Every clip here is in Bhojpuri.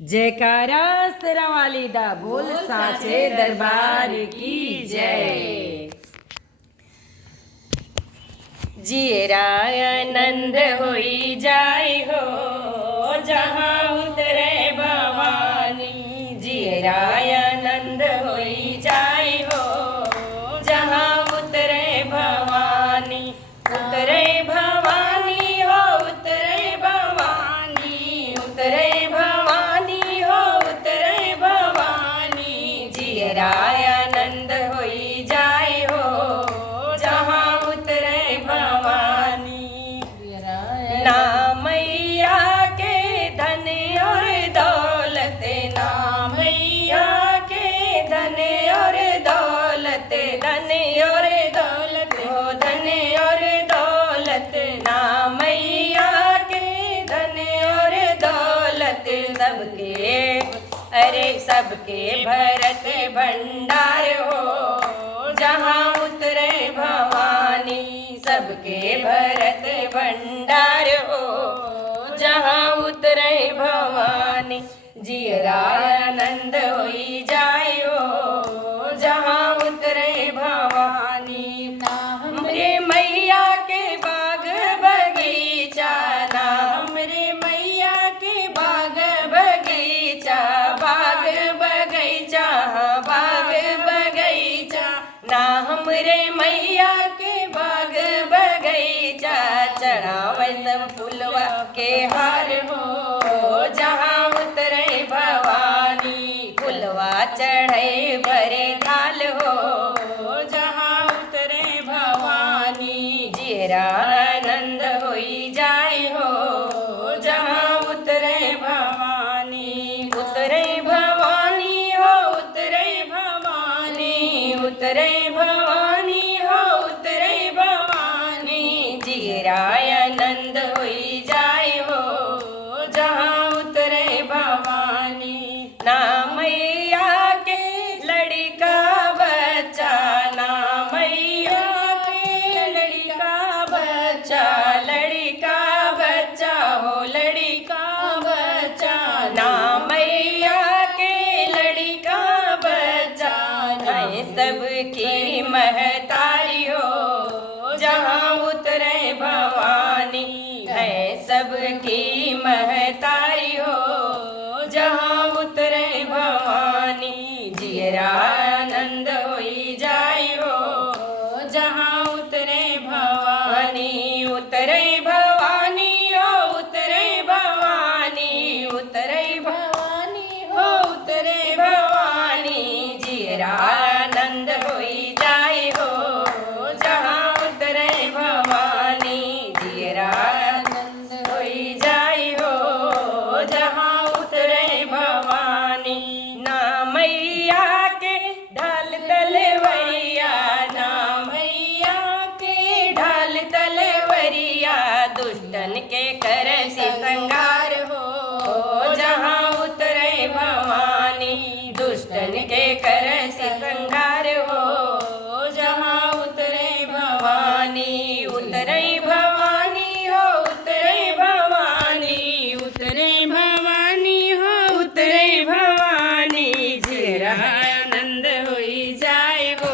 जयकारा शेरा वाली दा बोल साचे दरबार की जय। जियरा आनंद होई जाय हो जहाँ उतरे भवानी। जियरा आनंद होई जाय हो जहाँ उतरे भवानी। उतरे भवानी हो उतरे भवानी। उतरे भवानी हो उतरे भवानी। जियरा आनंद होई जाय हो जहाँ उतरे भवानी। ना मैया के धन और दौलत, ना मैया के धन और दौलत, धन और दौलत हो धन और दौलत। ना मैया के धन और दौलत, सबके अरे सबके भरत भंडार हो जहाँ उतरे भवानी। सबके भरत भंडार हो जहाँ उतरे भवानी। जियरा आनंद होई जाय हो जहाँ उतरे भवानी। हमरे मैया के बाग बगीचा, ना हमरे मैया के बाग बगीचा। बाग बगीचा बाग बगीचा, ना हमरे मैया के बाग बगीचा। चढ़ावे सब फुलवा के हार हो जहाँ उतरे भवानी। फुलवा चढ़े भरे थाल हो जहाँ उतरे भवानी। जियरा आनंद होई जाय हो जहाँ उतरे भवानी। उतरे भवानी हो उतरे भवानी। उतरे भवानी हो उतरे भवानी। जियरा आनंद होई जाय हो जहाँ उतरे भवानी। ना मैया के लड़का बच्चा, ना मैया के लड़का बच्चा। लड़का बच्चा हो लड़का बच्चा, ना मैया के लड़का बच्चा। है सबकी महतारी हो जहाँ उतरे भवानी। है सबकी महतारी हो जहाँ उतरे भवानी। जियरा आनंद होई जाय हो जहाँ उतरे भवानी। उतरे भवानी हो उतरे भवानी। उतरे भवानी हो उतरे भवानी। जियरा आनंद होई जाय हो जहाँ उतरे भवानी। जियरा आनंद होई जाय हो जहाँ उतरे भवानी। ना मैया के ढाल तलवरिया, ना मैया के ढाल तलवरिया। दुष्टन के कर से संगार हो जहाँ उतरे भवानी। दुष्टन के कर से संगार हो जहाँ उतरे भवानी। उतरे भवानी हो उतरे भवानी। उतरे भवानी हो उतरे भवानी। जियरा आनंद होई जाय हो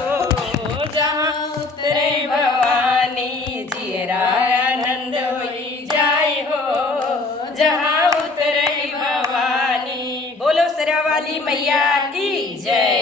जहाँ उतरे भवानी। जियरा आनंद होई जाय हो जहाँ उतरे भवानी। बोलो शेरा वाली मैया की जय।